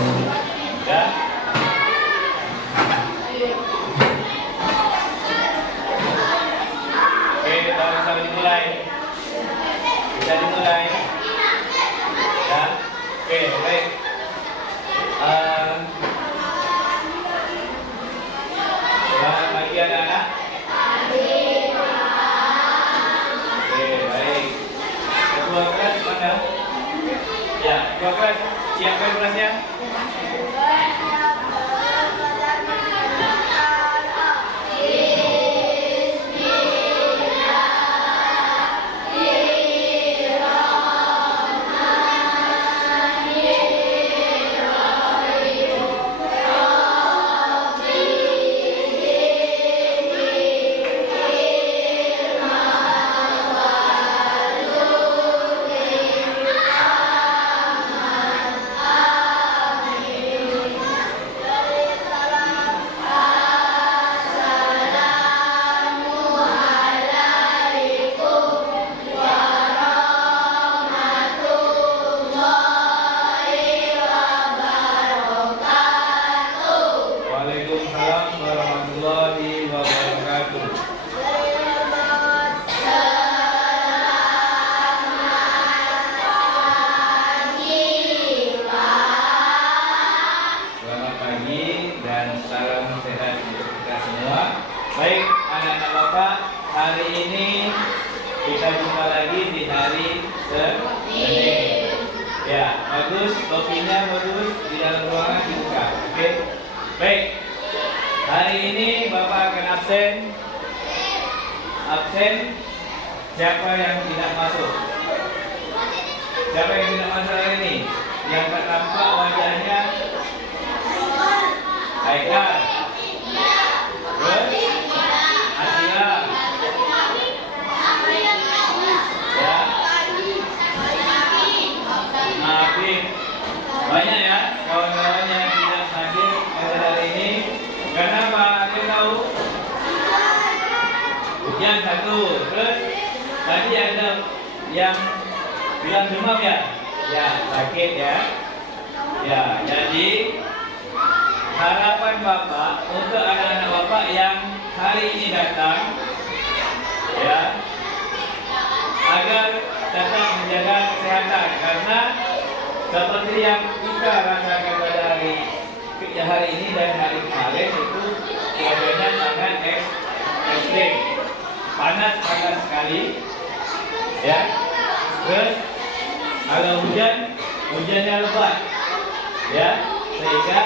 Ya. Oke, kita bisa dimulai. Bisa dimulai. Ya. Oke, baik. Selamat pagi anak-anak. Oke, baik. Ketua kelas mana? Ya, ketua kelas siapkan kelasnya. Waalaikumsalam warahmatullahi wabarakatuh. Selamat pagi dan salam sehat untuk kita semua. Baik, anak-anak Bapak, hari ini kita jumpa lagi di hari Senin. Ya, bagus, topinya bagus, di dalam ruangan dibuka. Oke. Baik. Hari ini Bapak akan absen. Absen. Siapa yang tidak masuk? Siapa yang tidak masuk hari ini? Yang tak tampak wajahnya? Haikal. Terus? Atia. Ya. Nabil. Banyak ya kawan-kawan yang tidak hadir pada hari ini. Kenapa? Ada tahu? Hujan satu. Terus tadi ada yang bilang demam ya? Ya, sakit ya. Ya, jadi harapan Bapak untuk anak-anak Bapak yang hari ini datang, ya, agar tetap menjaga kesehatan, karena seperti yang kita rasakan pada hari ini dan hari kemarin itu cuacanya sangat ekstrim, panas sekali, ya. Terus kalau hujannya lebat, ya, sehingga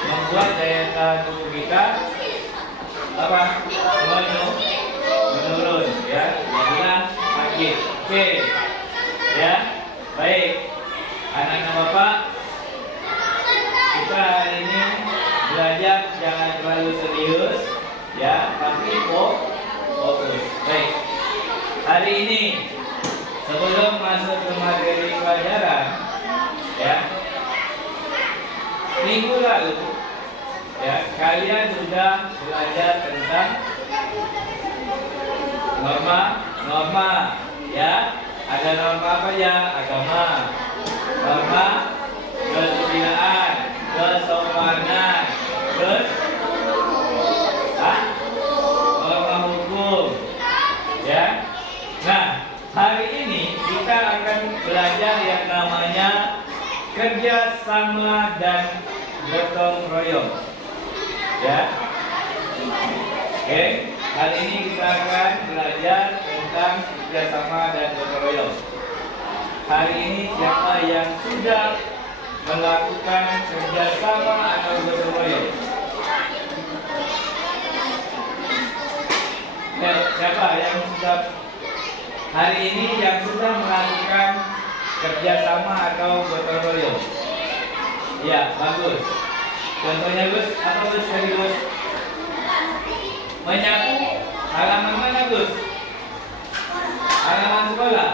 membuat daya tahan tubuh kita menurun, ya, jadilah sakit. Oke, ya, baik, anak-anak Bapak, kita hari ini belajar jangan terlalu serius, ya, tapi fokus. Baik, hari ini sebelum masuk ke materi pelajaran, ya, minggu lalu, ya, kalian sudah belajar tentang norma, ya. Ada norma apa ya? Agama, norma kesusilaan, kesopanan, terus norma hukum, ya. Nah, hari ini kita akan belajar yang namanya kerjasama dan gotong royong, ya. Oke, hari ini kita akan belajar tentang kerjasama dan gotong royong. Hari ini siapa yang sudah melakukan kerjasama atau gotong royong? Siapa yang sudah hari ini yang sudah melakukan kerjasama atau gotong royong? Ya, bagus. Contohnya Gus, apa Gus tadi Gus? Menyapu halaman mana Gus? Halaman sekolah.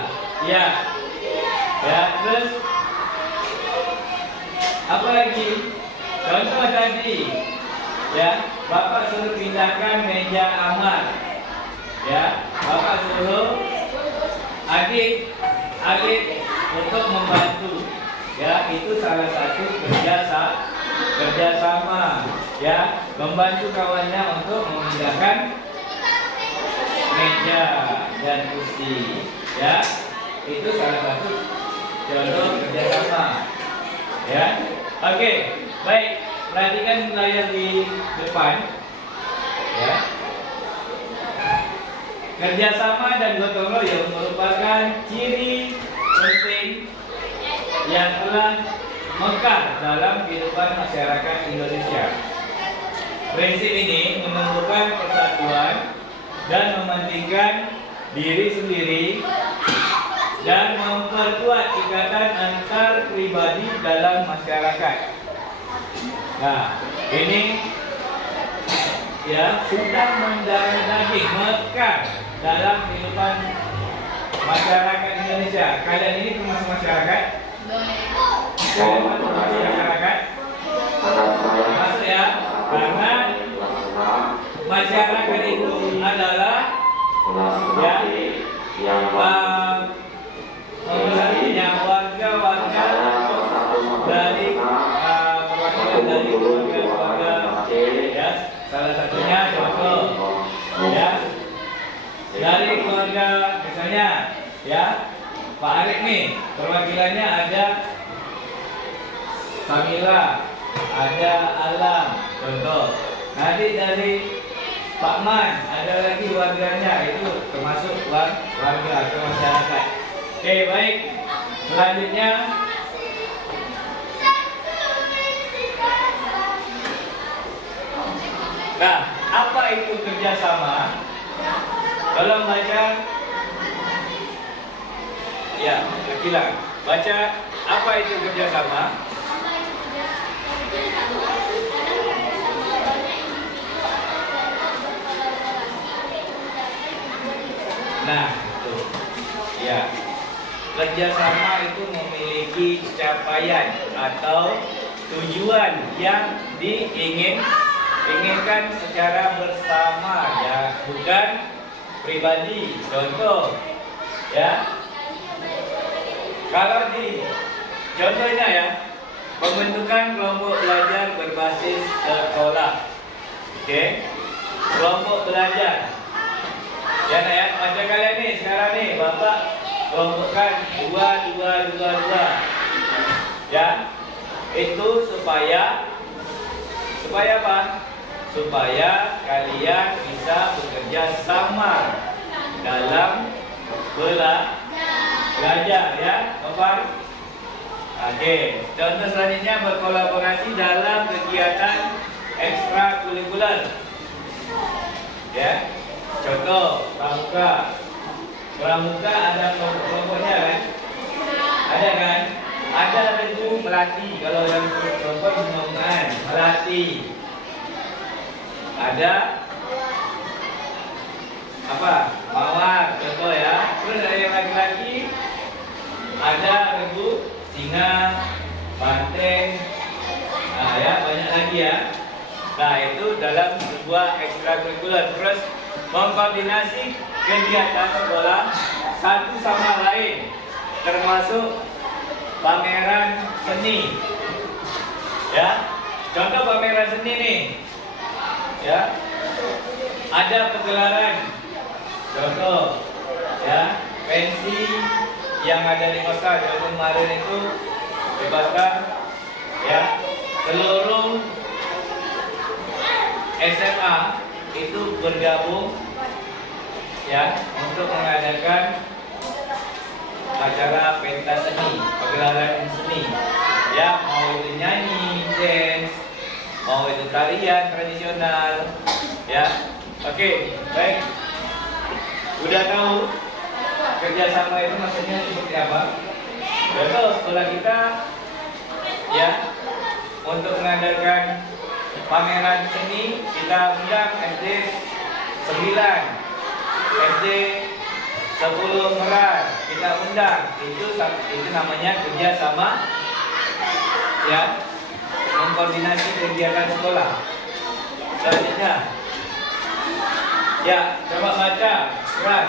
Ya. Ya, terus apa lagi? Contoh tadi, ya, Bapak suruh pindahkan meja aman, ya, Bapak suruh adik untuk membantu, ya, itu salah satu kerjasama, ya, membantu kawannya untuk memindahkan meja dan kursi, ya. Itu salah satu contoh kerjasama, ya. Oke, baik, perhatikan layar di depan, ya. Kerjasama dan gotong royong merupakan ciri penting yang telah mekar dalam kehidupan masyarakat Indonesia. Prinsip ini menumbuhkan persatuan dan mementingkan diri sendiri dan memperkuat ikatan antar pribadi dalam masyarakat. Nah, ini ya sudah mendarah daging mekar dalam kehidupan masyarakat Indonesia. Kalian ini termasuk masyarakat? Kalian termasuk masyarakat? Masuk ya, karena masyarakat itu adalah ya artinya warga-warga dari perwakilan dari keluarga-keluarga, ya, salah satunya contoh, ya, dari keluarga misalnya, ya, Pak Arif nih perwakilannya ada Samila, ada Alam, contoh. Nanti dari Pak Man ada lagi warganya, itu termasuk warga atau masyarakat. Oke, baik. Selanjutnya nah, apa itu kerjasama? Kalau baca, ya, Akilah, baca apa itu kerjasama? Nah, itu, ya, kerjasama itu memiliki capaian atau tujuan yang diinginkan secara bersama, ya, bukan pribadi. Contoh, ya, kalau di contohnya ya, pembentukan kelompok belajar berbasis sekolah, oke, kelompok belajar, ya, nah, ya, macam kalian nih sekarang nih, bapak kelompokkan 2, ya, itu supaya apa? Supaya kalian bisa bekerja sama dalam belajar, ya, Bapak. Oke, contoh selanjutnya berkolaborasi dalam kegiatan ekstrakurikuler, ya. Contoh pramuka ada kelompoknya kan? Ada kan? Ada regu melati, kalau yang kelompok bunga-bungaan melati. Ada apa? Mawar, contoh ya. Terus ada yang laki-laki, ada regu singa, banteng, nah, ya, banyak lagi ya. Nah, itu dalam sebuah ekstrakurikuler. Terus mengkoordinasi kegiatan sekolah satu sama lain, termasuk pameran seni, ya. Contoh pameran seni nih, ya, ada pegelaran, contoh, ya, pensi yang ada di kota. Contoh kemarin itu di kota, ya, seluruh SMA itu bergabung, ya, untuk mengadakan acara pentas seni, pagelaran seni, ya, mau itu nyanyi, dance, mau itu tarian tradisional, ya. Oke, baik. Udah tahu kerjasama itu maksudnya seperti apa? Contoh sekolah kita, ya, untuk mengadakan pameran seni kita undang SD 9, SD 10 Merar, kita undang. Itu namanya kerjasama, ya, mengkoordinasi kegiatan sekolah. Selanjutnya, ya, coba baca keras,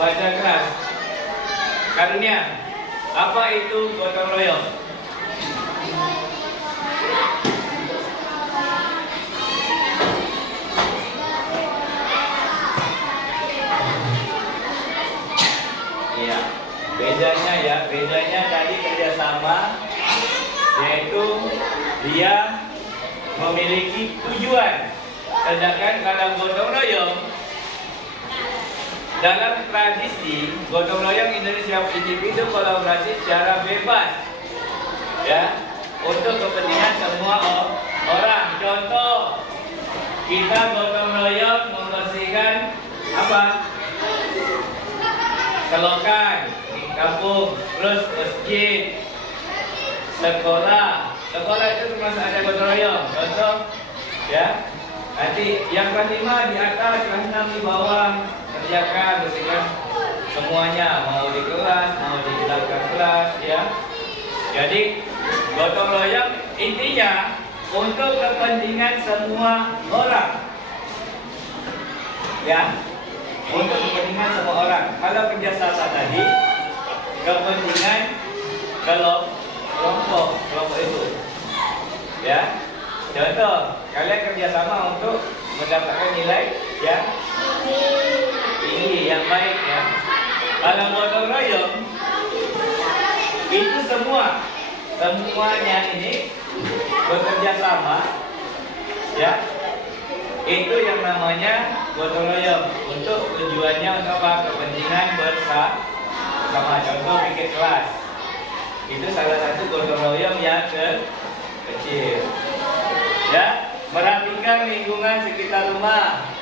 baca keras. Karunia, apa itu gotong royong? sama, yaitu dia memiliki tujuan. Sedangkan kalau gotong royong, dalam tradisi gotong royong Indonesia individu kolaborasi secara bebas, ya, untuk kepentingan semua orang. Contoh, kita gotong royong membersihkan apa? Selokan di kampung, terus masjid, sekolah. Sekolah itu termasuk ada gotong royong. Contoh, ya. Nanti yang kelas 5 di atas, kelas 6 di bawah kerjakan, bersihkan semuanya, mau di kelas, mau di belakang kelas, ya. Jadi gotong royong intinya untuk kepentingan semua orang, ya, untuk kepentingan semua orang. Kalau kerjasama tadi kepentingan kelompok itu, ya. Contoh, kalian kerjasama untuk mendapatkan nilai yang tinggi, yang baik, ya. Kalau gotong royong itu semuanya ini bekerja sama, ya. Itu yang namanya gotong royong. Untuk tujuannya untuk apa? Kepentingan bersama. Contoh bikin kelas, itu salah satu gotong royong yang kecil. Ya, merapikan lingkungan sekitar rumah.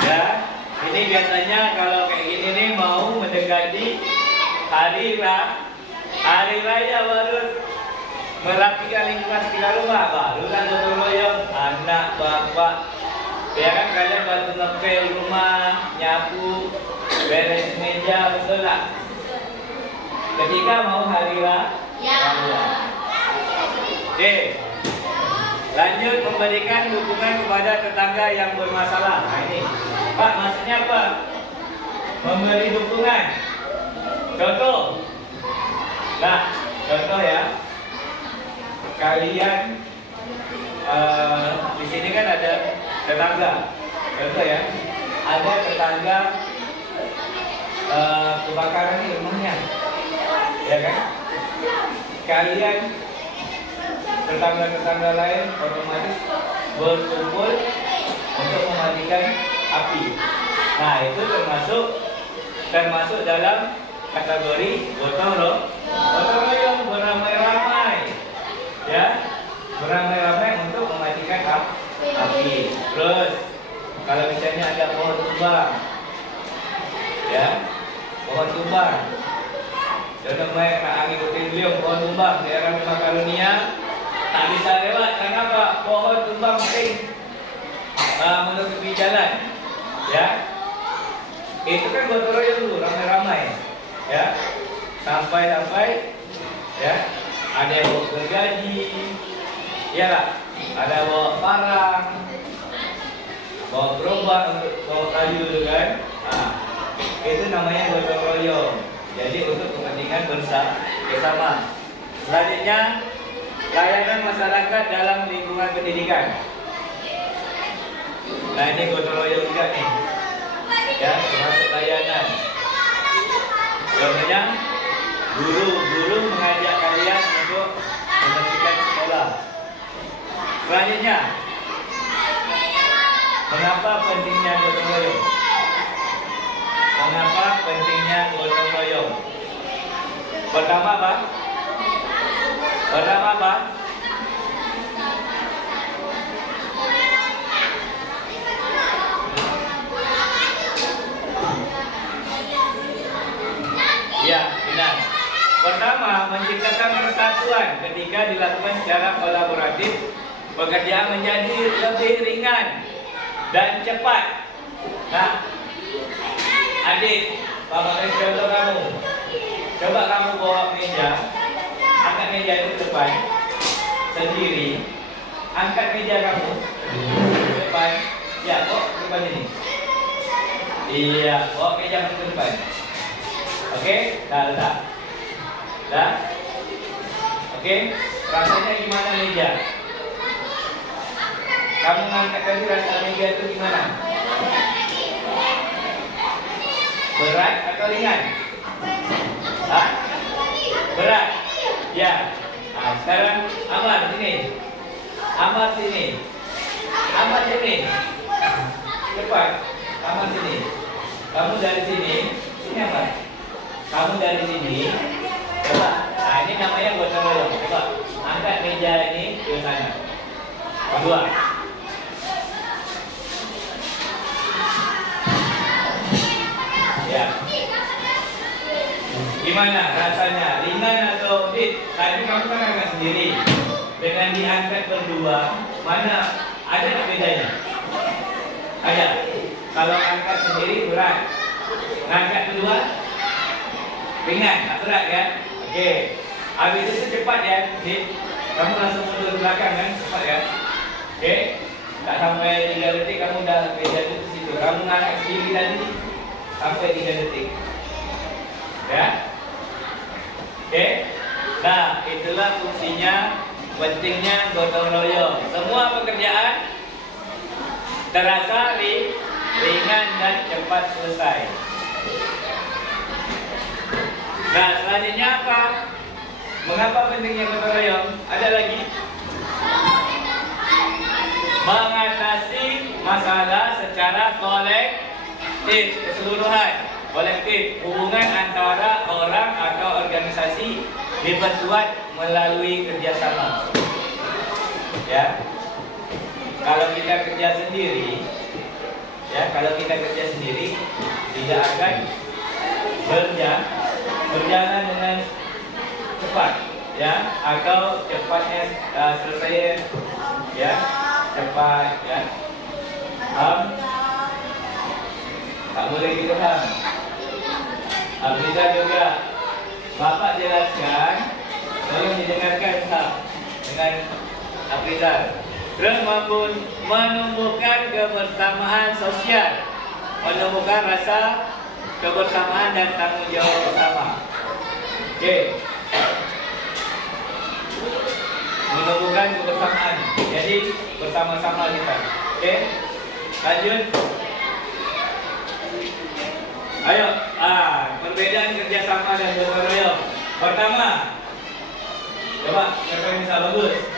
Ya, ini biasanya kalau kayak gini nih mau mendekati hari raya baru merapikan lingkungan sekitar rumah, barulah gotong royong anak bapak. Ya kan, kalian bantu ngepel rumah, nyapu, beres meja, betul lah. Ketika mau hari raya. Oke. Lanjut, memberikan dukungan kepada tetangga yang bermasalah. Nah ini, Pak, maksudnya apa? Memberi dukungan. Contoh. Nah, contoh ya. Kalian di sini kan ada tetangga. Contoh ya. Ada tetangga kebakaran di rumahnya. Ya kan? Kalian tetangga-tetangga lain otomatis berkumpul untuk mematikan api. Nah, itu termasuk dalam kategori gotong royong, beramai-ramai, ya, beramai-ramai untuk mematikan api. Terus, kalau misalnya ada pohon tumbang, ya, pohon tumbang, contoh angin puting beliung, pohon tumbang di daerah Rumah Karunia. Tak bisa lewat, kenapa? Pohon tumbang penting menutupi jalan, ya. Itu kan gotong royong dulu, ramai-ramai, ya. Sampai, ya. Ada yang bawa gergaji, ya lah. Ada bawa parang, bawa gerobak untuk bawa kayu, kan. Nah, itu namanya gotong royong. Jadi untuk kepentingan bersama. Selanjutnya, layanan masyarakat dalam lingkungan pendidikan. Nah, ini gotong royong juga nih, ya, termasuk layanan. Contohnya, guru mengajak kalian untuk membersihkan sekolah. Selanjutnya, mengapa pentingnya gotong royong? Mengapa pentingnya gotong royong? Pertama apa? Ya, benar. Pertama, menciptakan persatuan. Ketika dilakukan secara kolaboratif, pekerjaan menjadi lebih ringan dan cepat. Nah, adik, Bapak contoh kamu. Coba kamu bawa meja, angkat meja itu ke depan sendiri, angkat meja kamu ke depan, ya, kok ke depan ini. Iya, bawa meja ke depan. Oke, letak. Dah. Oke, rasanya gimana meja? Kamu ngangkat tadi, rasa meja itu gimana? Berat atau ringan? Hah? Berat. Ya. Nah, sekarang Amar sini. Amar sini. Amar sini. Cepat. Amar sini. Kamu dari sini. Sini Amar. Kamu dari sini. Coba. Nah, ini namanya gotong royong. Coba. Angkat meja ini ke sana. Kedua. Ya. Gimana rasanya? Ringan atau sulit? Tadi kamu kan angkat sendiri. Dengan diangkat berdua, mana ada nggak bedanya? Ada. Kalau angkat sendiri berat. Angkat berdua ringan, tak berat kan? Oke. Habis itu cepat ya. Kamu langsung mundur ke belakang kan? Cepat ya. Oke. Tak sampai 3 detik kamu dah beda di situ. Kamu angkat sendiri tadi sampai 3 detik. Ya. Oke. Nah, itulah fungsinya, pentingnya gotong royong. Semua pekerjaan terasa ringan dan cepat selesai. Nah, selanjutnya apa? Mengapa pentingnya gotong royong? Ada lagi? Mengatasi masalah secara kolektif, keseluruhan. Kolektif, hubungan antara orang atau organisasi diperkuat melalui kerjasama. Ya, kalau kita kerja sendiri, tidak akan berjalan dengan cepat, ya, atau cepatnya selesai, ya, cepat, ya. Tak boleh gitu kan? Abrizal juga, Bapak jelaskan, tolong didengarkan dengan Abrizal. Terus menumbuhkan kebersamaan sosial, menumbuhkan rasa kebersamaan dan tanggung jawab bersama. Oke. Menumbuhkan kebersamaan. Jadi bersama-sama kita. Oke. Lanjut. Ayo, perbedaan kerjasama dan gotong royong. Pertama, coba siapa yang bisa bagus?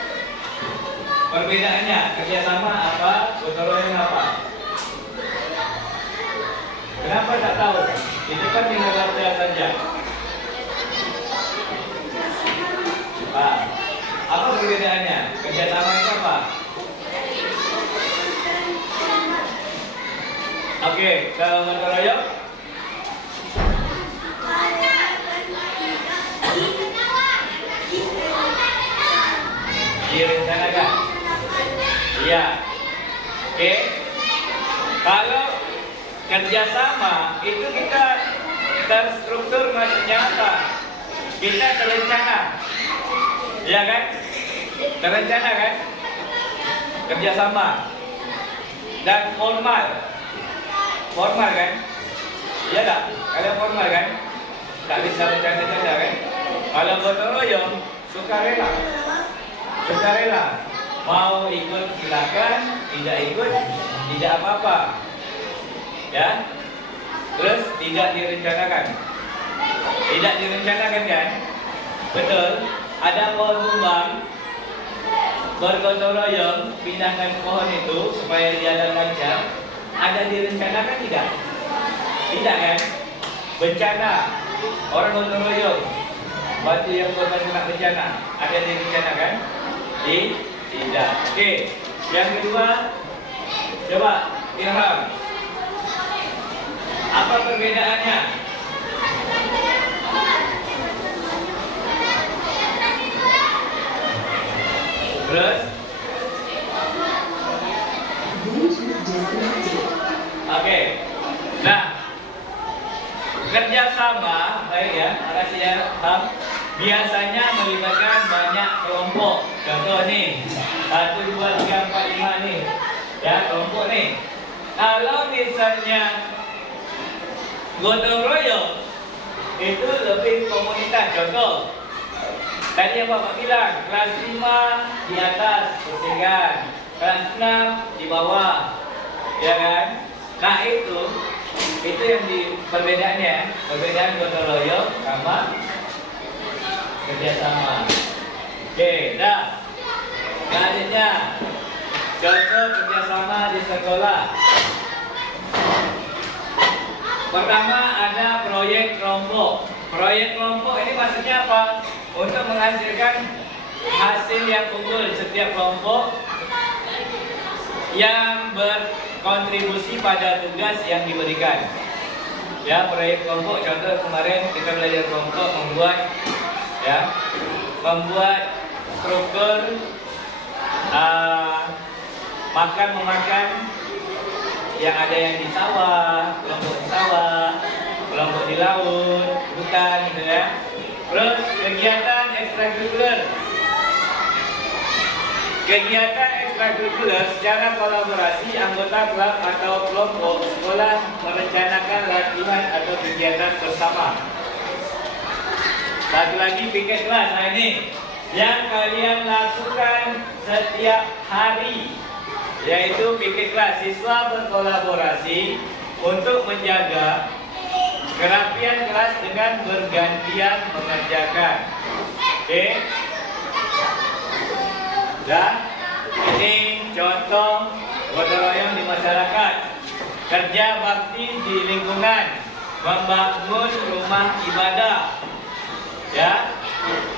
Perbedaannya, kerjasama apa, gotong royong apa? Kenapa tak tahu? Di depan tinggal baca saja. Apa perbedaannya? Kerjasama itu apa? Oke, kalau gotong royong? Direncanakan. Iya. Oke. Kalau kerjasama itu kita terstruktur, maksudnya apa? Kita terencana. Iya kan? Terencana kan? Kerjasama. Dan formal. Formal kan? Iya tak? Kalau formal kan? Tak bisa rencana-rencana kan? Kalau gotong royong, sukarela. Sukarela, mau ikut silakan, tidak ikut tidak apa-apa, ya. Terus tidak direncanakan kan? Betul. Ada pohon tumbang, bergotong royong pindahkan pohon itu supaya jalan lancar. Ada direncanakan tidak? Tidak kan? Bencana, orang gotong royong, batu yang korban kena bencana, ada direncanakan? Tidak. Oke. Yang kedua, coba Ilham. Apa perbedaannya? Terus? Oke. Nah, kerjasama, baik ya, makasih ya, Ham. Biasanya melibatkan banyak kelompok. Contoh nih, 1, 2, 3, 4, 5 nih, ya, kelompok nih. Kalau misalnya gotong royong itu lebih komunitas. Contoh, tadi yang Bapak bilang, kelas 5 di atas bersihkan, kelas 6 di bawah, ya kan? Nah itu yang di perbedaannya, perbedaan gotong royong sama kerjasama. Oke, dah. Selanjutnya, contoh kerjasama di sekolah. Pertama ada proyek kelompok. Proyek kelompok ini maksudnya apa? Untuk menghasilkan hasil yang unggul setiap kelompok yang berkontribusi pada tugas yang diberikan. Ya, proyek kelompok contoh kemarin kita belajar kelompok membuat struktur makan memakan yang ada yang di sawah, kelompok di sawah, kelompok di laut, hutan gitu ya. Terus kegiatan ekstrakurikuler. Kegiatan ekstrakurikuler secara kolaborasi anggota klub atau kelompok sekolah merencanakan latihan atau kegiatan bersama. Satu lagi piket kelas. Nah ini yang kalian lakukan setiap hari, yaitu piket kelas. Siswa berkolaborasi untuk menjaga kerapian kelas dengan bergantian mengerjakan. Oke. Dan ini contoh gotong royong di masyarakat. Kerja bakti di lingkungan, membangun rumah ibadah. Ya.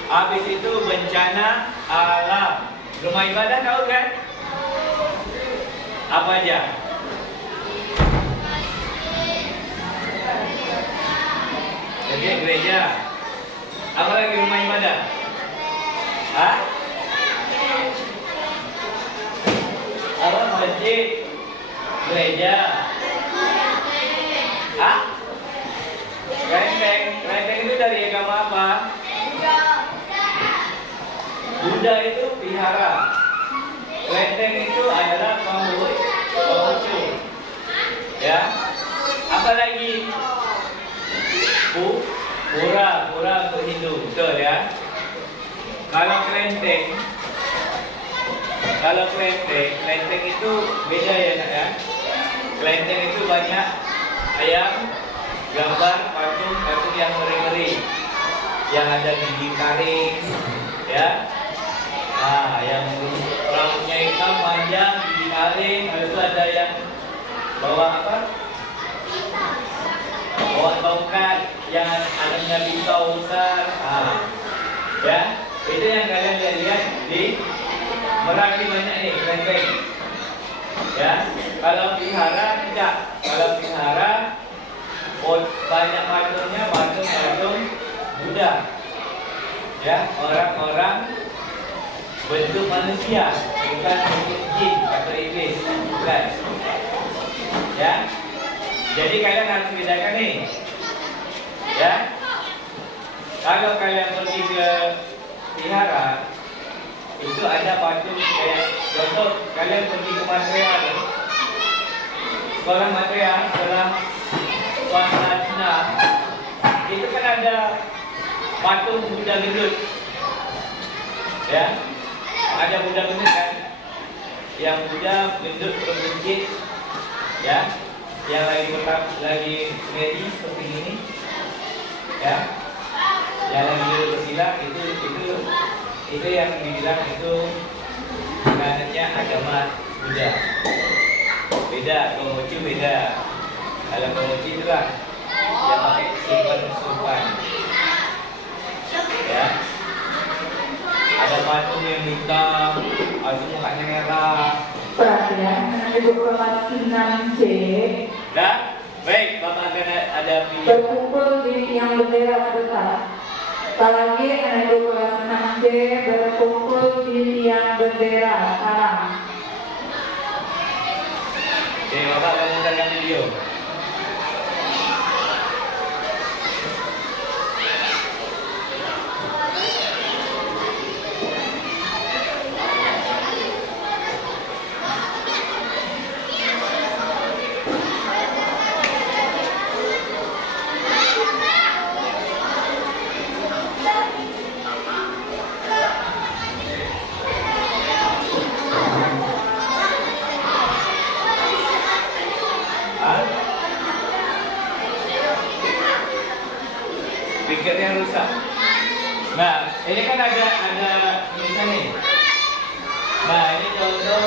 Habis itu bencana alam. Rumah ibadah tahu kan? Apa aja? Jadi gereja. Apa lagi rumah ibadah? Hah? Apa masjid? Gereja. Hah? Kelenteng. Kelenteng itu dari agama apa? Buddha itu vihara. Kelenteng itu adalah Konghucu. Ya. Apa lagi? Pura untuk Hindu, betul ya. Kalau kelenteng itu beda ya nak ya. Kelenteng itu banyak ayam, gambar patung yang ngeri-ngeri, yang ada gigi taring, ya. Nah, yang rambutnya hitam panjang, gigi taring, lalu ada yang bawa apa? Bawa tongkat yang anaknya pisau besar. Ya, itu yang kalian lihat di Merak ini banyak nih kelenteng. Ya, kalau vihara tidak. Kalau vihara banyak patungnya patung Buddha. Ya, orang-orang bentuk manusia, bukan bentuk jin atau iblis, bukan. Ya. Jadi kalian harus bedakan nih. Ya. Kalau kalian pergi ke vihara, itu ada patung kayak contoh kalian pergi ke Matrea nih. Sekolah Matrea, sekolah swasta Cina. Itu kan ada patung Buddha gendut. Ya. Ada Buddha gendut kan? Yang Buddha gendut berbentuk, ya. Yang lagi ready seperti ini, ya. Yang lagi bersilang itu yang dibilang itu anaknya agama Buddha. Beda, Konghucu beda. Kalau Konghucu itu lah yang pakai simpan. Ya. Ada patung yang hitam, ada mukanya merah. Perhatian, Ibu kelas 6C. Dah, baik, Bapak akan ada video. Berkumpul di tiang bendera sebentar. Tak lagi anak Ibu kelas 6C berkumpul di tiang bendera sekarang. Oke, Bapak akan memutarkan video. Hah? ada tulisan nih. Nah, ini contoh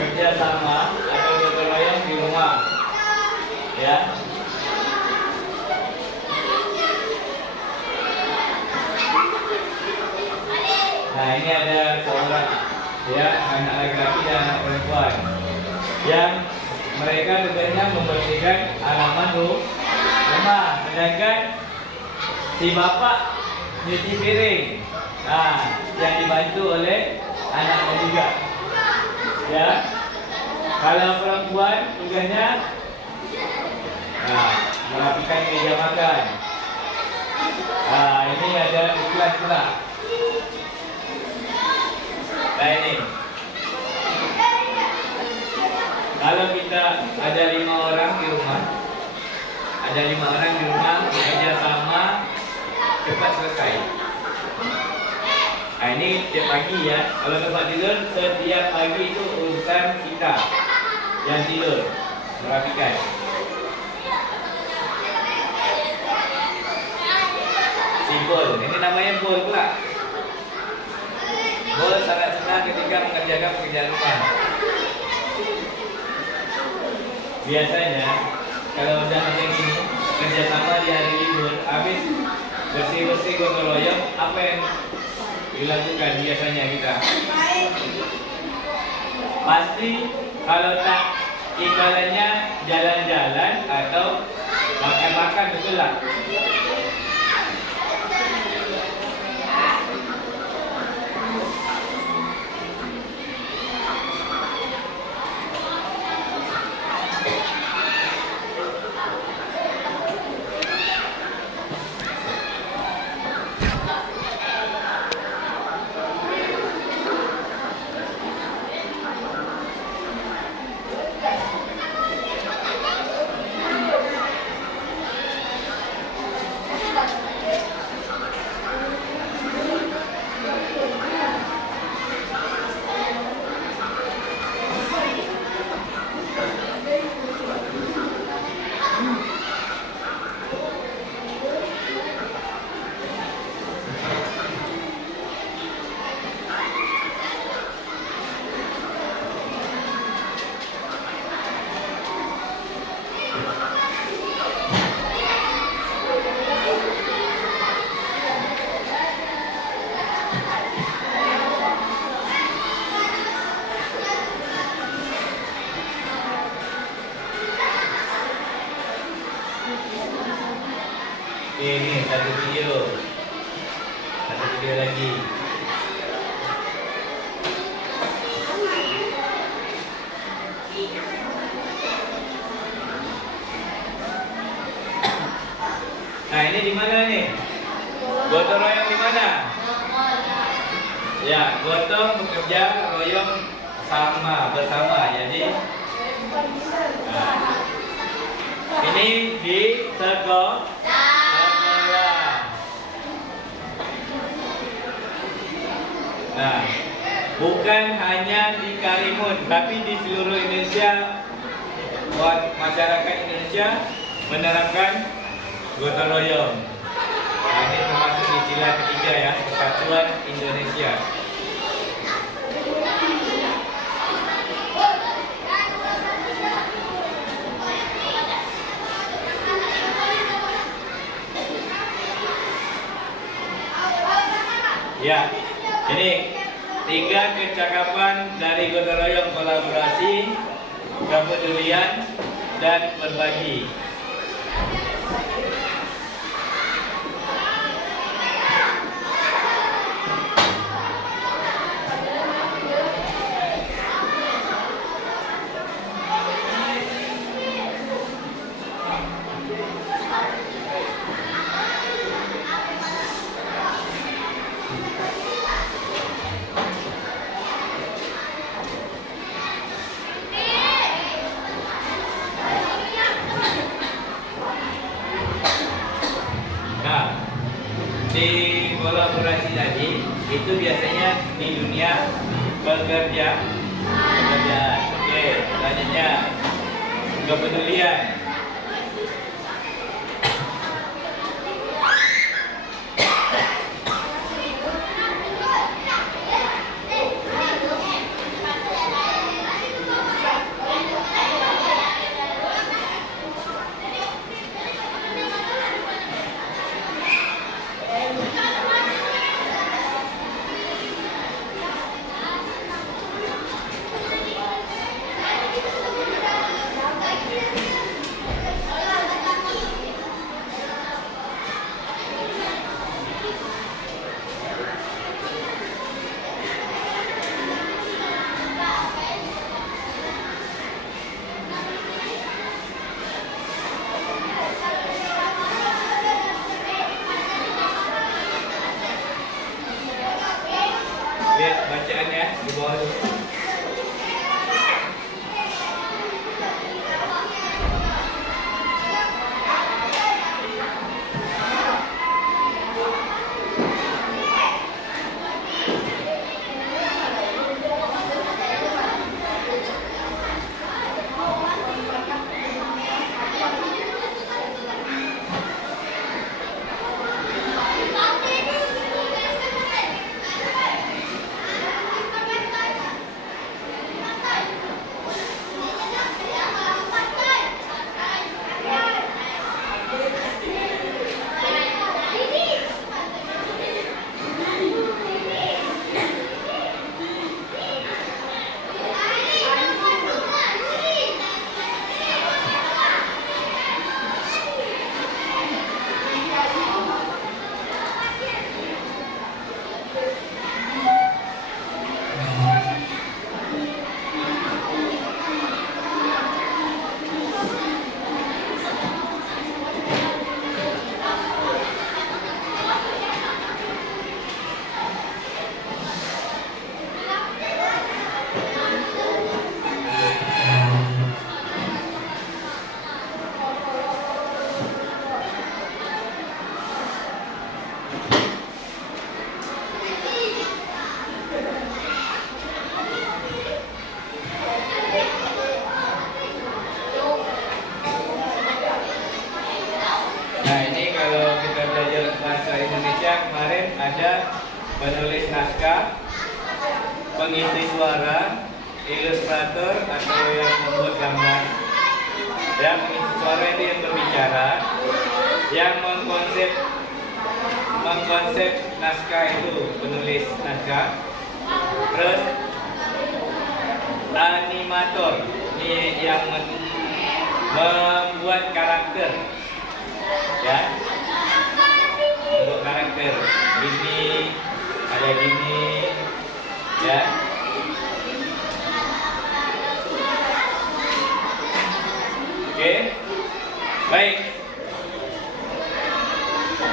kerjasama atau gotong royong di rumah, ya. Nah, ini ada seorang, ya, anak laki-laki dan anak perempuan yang mereka tugasnya membersihkan halaman rumah, sedangkan si bapak nyuci piring. Nah, yang dibantu oleh anaknya juga, ya. Kalau perempuan tugasnya merapikan meja makan. Nah, ini ada iklan pula. Nah, ini kalau kita ada 5 orang di rumah, kerja sama cepat selesai. Nah, ini tiap pagi, ya. Kalau tempat tidur, setiap pagi itu urusan kita yang tidur merapikan. Si Bol, ini namanya Bol pula. Bol sangat senang ketika mengerjakan pekerjaan rumah. Biasanya kalau udah macam ini, kerjasama di hari libur, habis bersih-bersih gotong royong, apa yang dilakukan biasanya kita? Pasti kalau tak imbalannya jalan-jalan atau makan-makan, betul lah. Ini satu video lagi. Nah, ini di mana nih? Gotong royong di mana? Ya, gotong bekerja royong bersama. Jadi ini di sekolah. Nah, bukan hanya di Karimun, tapi di seluruh Indonesia, masyarakat Indonesia menerapkan gotong royong. Nah, ini termasuk di sila ketiga, ya, Persatuan Indonesia. Ya, ini 3 kecakapan dari gotong royong: kolaborasi, kepedulian, dan berbagi. Di kolaborasi tadi itu biasanya di dunia pekerjaan. Oke, selanjutnya kepedulian. Lihat bacaannya di bawah itu. Nah ini kalau kita belajar bahasa Indonesia kemarin ada penulis naskah, pengisi suara, ilustrator atau yang membuat gambar. Ya, pengisi suara itu yang berbicara, yang mengkonsep naskah itu penulis naskah. Terus animator ini yang membuat karakter. Ya, untuk karakter gini, ada gini, ya. Oke, baik.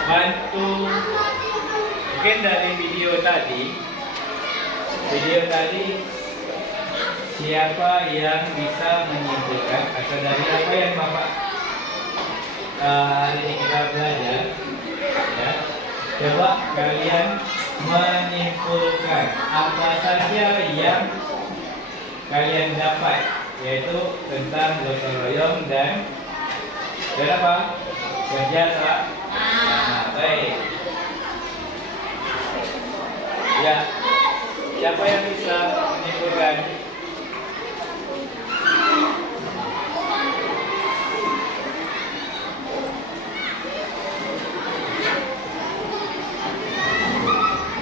Bantu mungkin dari video tadi siapa yang bisa menyimpulkan atau dari apa yang Bapak hari ini kita belajar, ya, coba kalian menyimpulkan apa saja yang kalian dapat, yaitu tentang gotong royong dan apa? Kerja sama. Baik. Ya, siapa yang bisa menyimpulkan?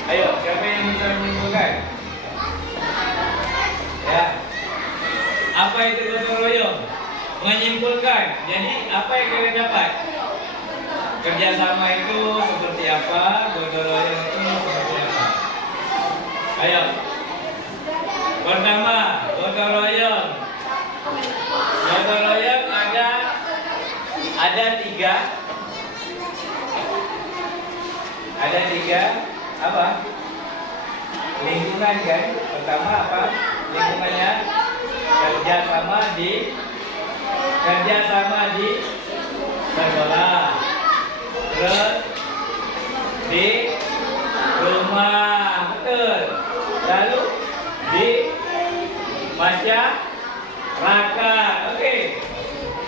Ayo, siapa yang bisa menyimpulkan? Ya. Apa itu gotong royong? Menyimpulkan. Jadi apa yang kalian dapat? Kerjasama itu seperti apa? Gotong royong itu seperti apa? Ayo. Pertama, gotong royong. Gotong royong ada tiga. Ada tiga apa? Lingkungan kan? Pertama apa? Lingkungannya kerjasama di sekolah, terus di rumah, betul. Lalu di masyarakat. Oke.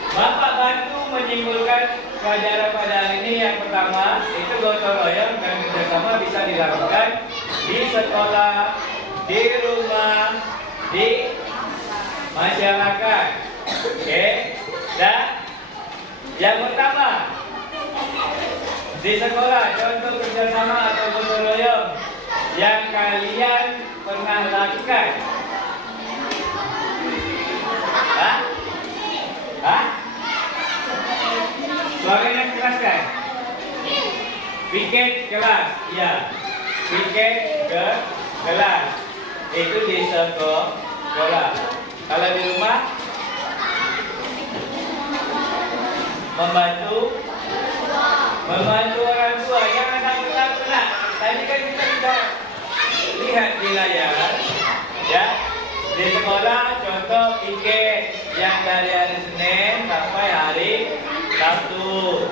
Bapak bantu menyimpulkan pelajaran pada hari ini. Yang pertama itu gotong royong dan kerjasama bisa dilakukan di sekolah, di rumah, di masyarakat. Oke. Dan yang pertama di sekolah, contoh kerjasama atau gotong royong yang kalian pernah lakukan. Hah? Suaranya keras kan? Piket kelas, ya. Piket ke kelas. Itu di sekolah. Kalau di rumah, membantu orang tua. Yang anak pernah. Tadi kan kita sudah lihat di layar, ya. Di sekolah contoh piket yang dari hari Senin sampai hari Sabtu.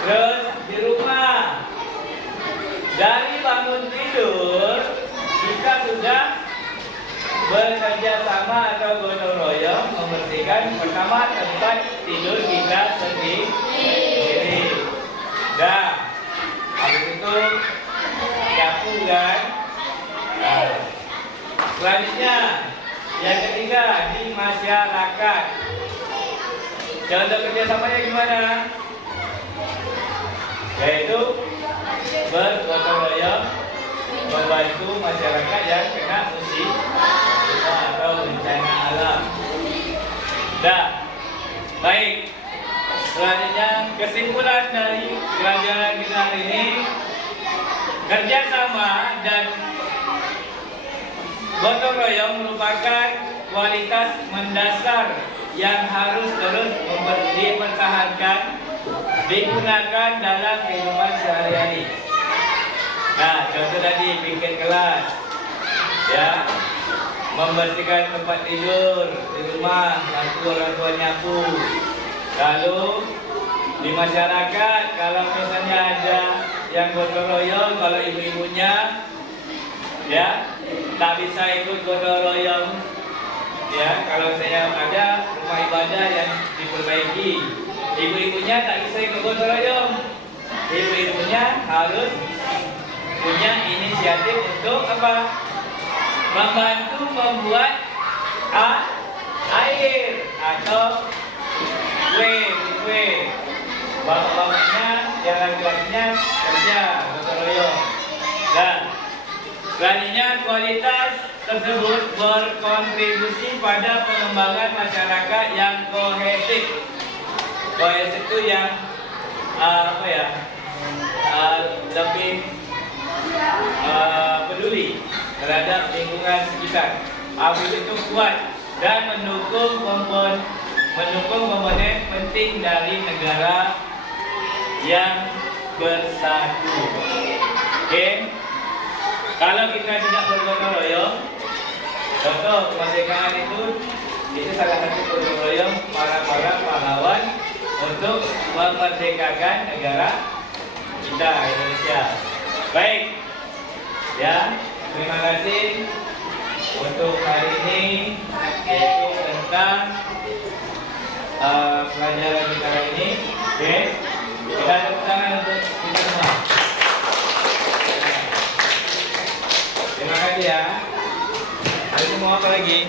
Terus di rumah, dari bangun tidur kita sudah bekerja sama atau gotong royong membersihkan pertama tempat tidur kita sendiri. Dah, habis itu nyapu kan. Nah, selanjutnya yang ketiga di masyarakat. Contoh kerjasamanya gimana? Yaitu bergotong royong membantu masyarakat yang kena musibah atau bencana alam. Dah, baik. Selanjutnya kesimpulan dari pelajaran kita hari ini, kerjasama dan gotong royong merupakan kualitas mendasar yang harus terus dipertahankan, digunakan dalam kehidupan sehari-hari. Nah, contoh tadi piket kelas, ya, membersihkan tempat tidur di rumah, bantu orang tua nyapu. Lalu di masyarakat, kalau misalnya ada yang gotong royong, kalau ibu-ibunya, ya, tak bisa ikut gotong royong, ya, kalau saya ada rumah ibadah yang diperbaiki, ibu-ibunya tak bisa ikut gotong royong. Ibu-ibunya harus punya inisiatif untuk apa? Membantu membuat air atau kue. Bapak-bapaknya yang laki-lakinya kerja gotong royong. Dan selanjutnya kualitas tersebut berkontribusi pada pengembangan masyarakat yang kohesif. Kohesif itu yang lebih peduli terhadap lingkungan sekitar. Habis itu kuat dan mendukung komponen penting dari negara yang bersatu. Oke. Kalau kita tidak bergotong royong, contoh kemerdekaan itu salah satu gotong royong para pahlawan untuk memerdekakan negara kita Indonesia. Baik, ya, terima kasih untuk hari ini, yaitu tentang pelajaran kita hari ini. Oke, kita tepuk tangan untuk kita semua. Terima kasih ya. Ada mau apa lagi?